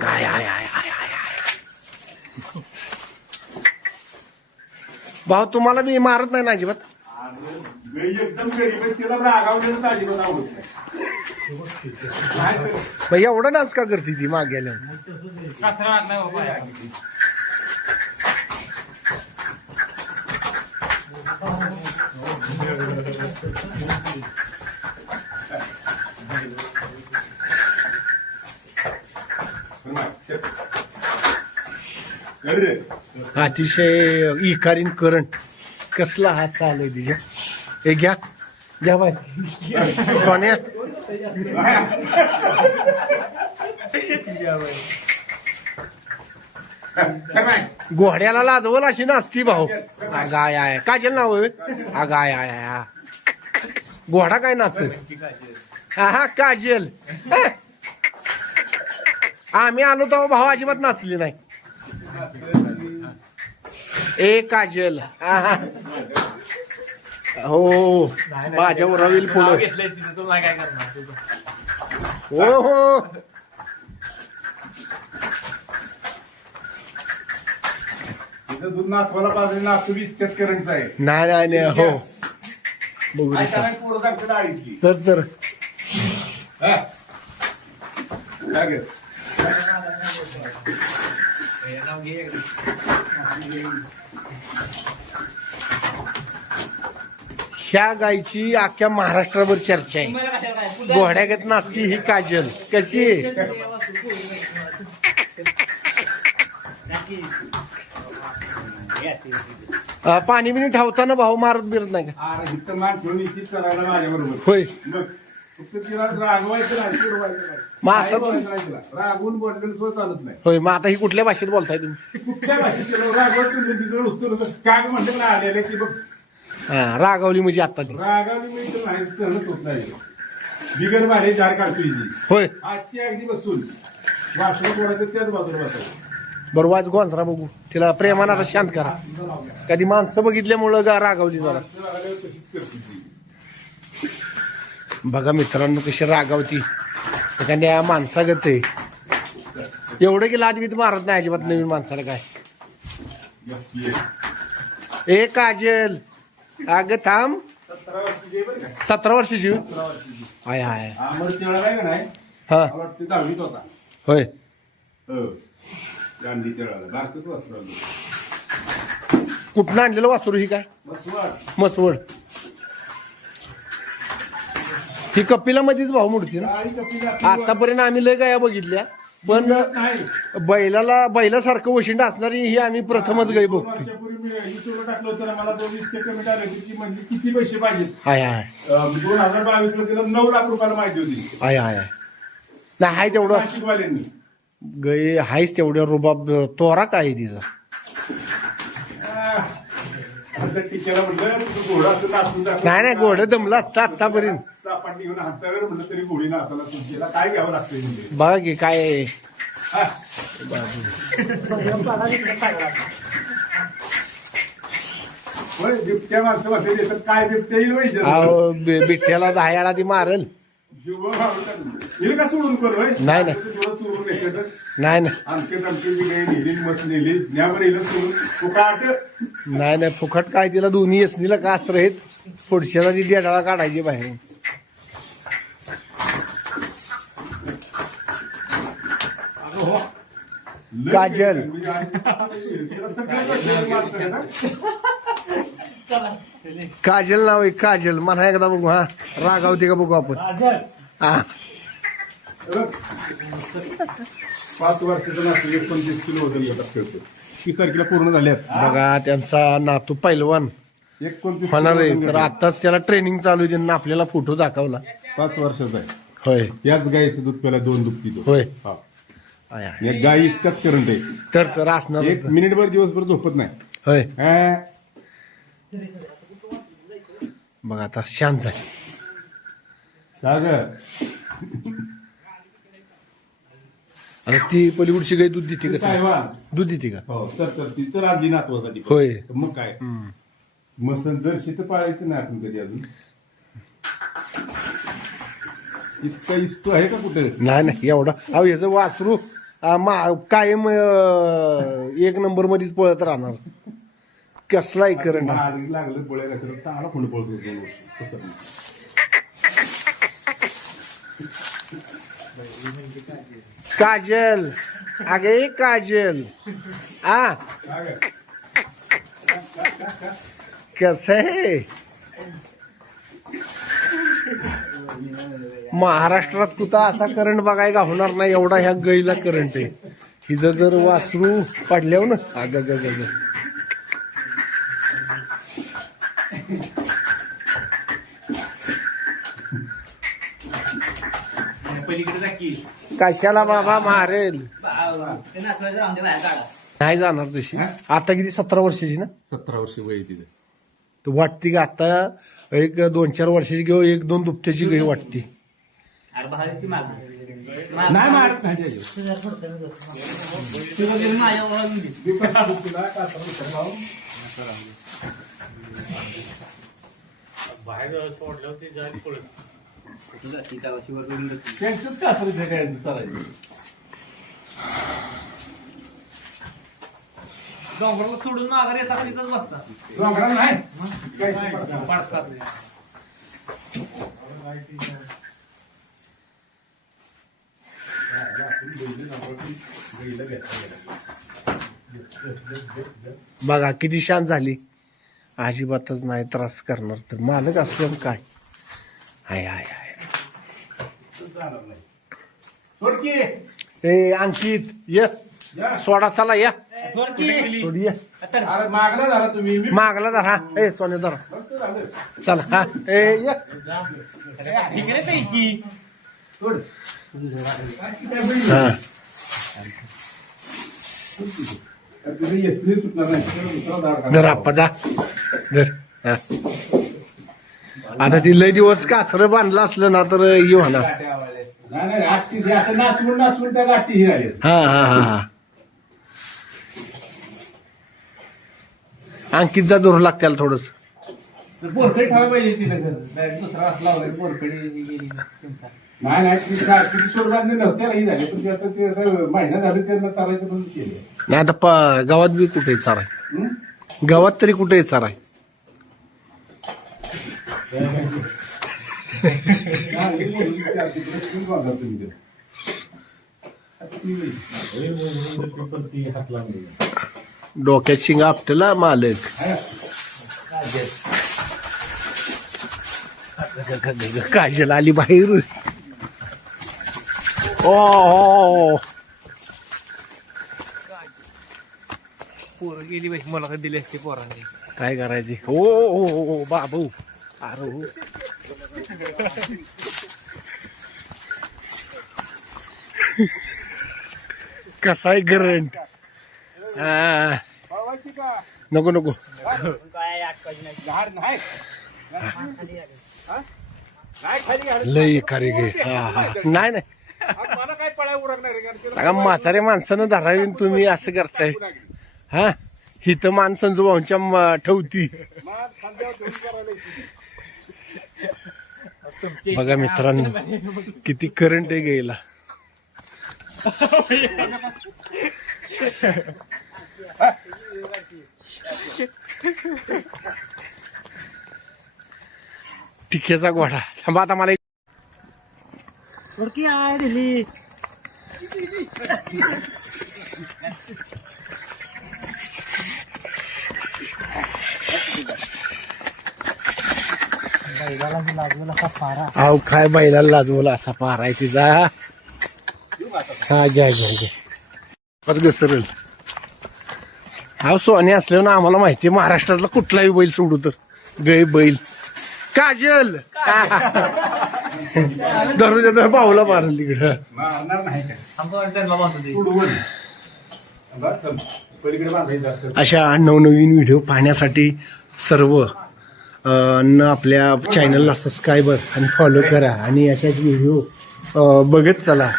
काय I I I I I. भाऊ तुम्हाला मी मारत नाही ना अजिबात. एकदम गरीब आहे, तिला रागावलेलं अजिबात आवडत नाही. मग एवढं नाच का करते ती मागे आल्यावर. अतिशय इकारीन करंट कसला हात चालू आहे तिच्या. हे घ्या घ्या बाय सोन्या. घोड्याला लाजवल अशी नाचती भाऊ. अगं आय आय काजल नाव आहे. अगं आय आय आय. घोडा काय नाच. हा हा काजल. आम्ही आलो तर भाऊ अजिबात नाचली नाही. ए काजल. हो माझ्यावर रवील पुढं. हो हो दूध नाथवाला पाहिजे ना, तुम्ही इतक्यात करंट आहे. नाही नाही नाही. हो बघू दे. पोरं दाखवलं डाळीतली. तर हा? काय घे? ह्या गायची अख्ख्या महाराष्ट्रावर चर्चा आहे. घोड्यागत नाचती ही काजल कशी. पाणी बिनी ठेवताना भाऊ मारत बिरत नाही का. अरे इथं मान ठेवून इतकीच करायला माझ्या बरोबर. होय मग फक्त तिला रागवायचं नाही, चिडवायचं नाही. मग आता काही बोलायचं नाही तिला. रागवून बोललेलं सुद्धा चालत नाही. होय. मग आता ही कुठल्या भाषेत बोलताय तुम्ही. कुठल्या भाषेत तिला रागवत तुम्ही तिकडे उचलून काय म्हणते ना आलेले की बघ हा रागावली म्हणजे आता ती. रागावली म्हणजे नाही सहनच होत नाही. बिगर भारी झाड काढतो हिची. होय आजची अगदी बसून वासरं बोलायचं त्याच बाजूला बसायचं. बरं वाज गोंधळा बघू. तिला प्रेमानं आता शांत करा. कधी माणसं बघितल्यामुळं रागावली जरा. तशीच करते ती. बघा मित्रांनो कशी रागावती. एखाद्या माणसागत आहे. एवढं की लादवीत मारत नाही अजिबात नवीन माणसाला काय. ए काजल अगं थांब. 17 वर्षाची आहे बरं का? 17 वर्षाची. 17 वर्षाची. हाय हाय. आंबट तेवढा आहे का नाही, हा मला वाटतं 10वीत होता. होय. गांधी तेळाला बारकच वासरू. कुठनं आणलेलं वासरू ही काय. मसवड. ही कपिला मध्येच भाऊ मोडती ना. आतापर्यंत आम्ही लय गाया बघितल्या पण बैलासारखं वशिंड असणारी ही आम्ही प्रथमच गाय बघतो. वर्षापूर्वी मी युट्यूबला टाकलं होतं ना, मला 2 कमेंट आले की म्हणजे किती पैसे पाहिजेत. हाय हाय 2022 ला तिला 9 लाख रुपयाला माहिती होती हाय हाय. नाही हाय तेवढं नाशिकवाल्यांनी. गय हायच तेवढ्या रुबाब. तोरा काय आहे तिचा. टीचरला म्हटलं तू घोडा असं नाचून दाखव. नाही नाही घोडं दमलं असतं आतापर्यंत. चापाटी घेऊन हातावर म्हटलं तरी घोडी नाचायला तुमच्याला काय घ्यावं लागतं म्हणजे. बघा की काय. हा. होय, बिबट्या माणसं वाटते देतात. काय बिबट्या येईल वैद्य अहो बिठ्ठ्याला दहायाला ती मारल. हिला का सोडून करू होय? नाही, नाही. थोडं चोरून येतात. नाही नाही आमची जी काही नेली मस्त नेली न्यावर हिला सोडून फुकाट. नाही नाही फुकट काय. तिला दोन्ही यसनीला का असं आहेत. पुढच्याला ती डेटाला काढायची बाहेर. काजल. काजल नाव आहे काजल. मला एकदा बघू. हा रागावते का बघू आपण. हा 5 वर्षाचं नातू 29 किलो होतं येतात खेळतो. 30 तारखेला पूर्ण झाल्यात. बघा त्यांचा नातू पैलवान 29 होणार आहे. तर आताच त्याला ट्रेनिंग चालू आहे. त्यांना आपल्याला फोटो दाखवला. 5 वर्षाचा आहे. होय याच गायीचं दूध प्याला 2 दूध पितो. होय. हा. I, I. या गायी इतकाच करंट आहे. तर असणार. 1 मिनिटभर दिवसभर झोपत नाही. होय हा. बघा आता शांत झाली. सागर आणि ती पलीकडची गाय दूध देते का. साहेबान. दूध देते का. हो तर ती तर आधी नातवासाठी. होय. मग काय मग जर शेत पाळायचं नाही आपण कधी अजून. इतका इस्तो आहे का कुठे. नाही नाही एवढा. अहो याचं वासरू कायम एक नंबर मध्येच पळत राहणार. कसलाही करंट हा. लागलं पळायला तर चांगला फुंड पळतो 2 वर्ष तसं नाही. काजल अगे काजल आ कस आहे महाराष्ट्रात कुठं असा करंट बघायला होणार नाही एवढा ह्या गईला करंट आहे. हिचं जर वासरू पडल्यावर ना अग ग ग ग. कशाला बाबा मारेल नाही जाणार तशी. आता किती 17 वर्षाची ना? 17 वर्ष वय आहे तिथे. तर वाटते का आता एक 2-4 वर्षाची किंवा 1-2 दुपट्याची गई वाटते. नाही मारत नाही बाहेर सोडल्यावर ते जायला पडत. त्यांचंच का असं इथे काय चालायचं. डोंगराला सोडून माघार येता का तिथंच बसता. डोंगराला नाही पडतात. बघा किती शांत झाली. अजिबातच नाही त्रास करणार. तर मालक असल्यावर काय हाय हाय हाय. ए अंकित ये सोडा चला या सोड ये. मागला झाला तुम्ही मागला धर हा. ए सोने धर चला हा. ए ये हा. धर आप्पा जा धर हा. आता ती लय दिवस कासरं बांधलं असलं ना तर येऊ ना. नाचून नाचून त्या गाठी ही आली. हा हा हा हा. अंकित जा दूर लागत्याला थोडस. बोरकडे ठेवायला पाहिजे तिथं दुसरा असला बोरकडे नाही नाही किती सोड बांधले नव्हते ही झाले पण आता ते महिना झाले त्यांना चालायचं बंद केले. नाही आता गावात बी कुठे चाराय. गावात तरी कुठे चाराय. डोक्यात शिंगा आपटेला मालक. काजल आली बाहेर. ओ पोरं गेली बाई मला दिली असते पोरांनी. काय करायचे. हो बाबू अरे हो. कसा आहे करंट. नको नको लय खारी गे. नाही नाही मला काय पळाय उरकणार म्हातारे माणसानं धरावी तुम्ही असं करताय. हा हिथं माणसांचं भाऊंच्या ठेवती. बघा मित्रांनो किती करंट आहे गेला. टिकेचा घोडा थांबा आता मला अहो काय बैलाला लाजवला असा पारा आहे तिचा. हा घ्या घ्या घ्या परत घसरल. हा सोने असल्यावर ना आम्हाला माहिती आहे महाराष्ट्रातला कुठलाही बैल सोडू तर गै बैल. काजल दररोज बाहुला मारल तिकडं. मारणार नाही काय अशा नवनवीन व्हिडिओ पाहण्यासाठी सर्व आपल्या चॅनलला सबस्क्राईबर आणि फॉलो करा आणि अशाच व्हिडिओ बघत चला.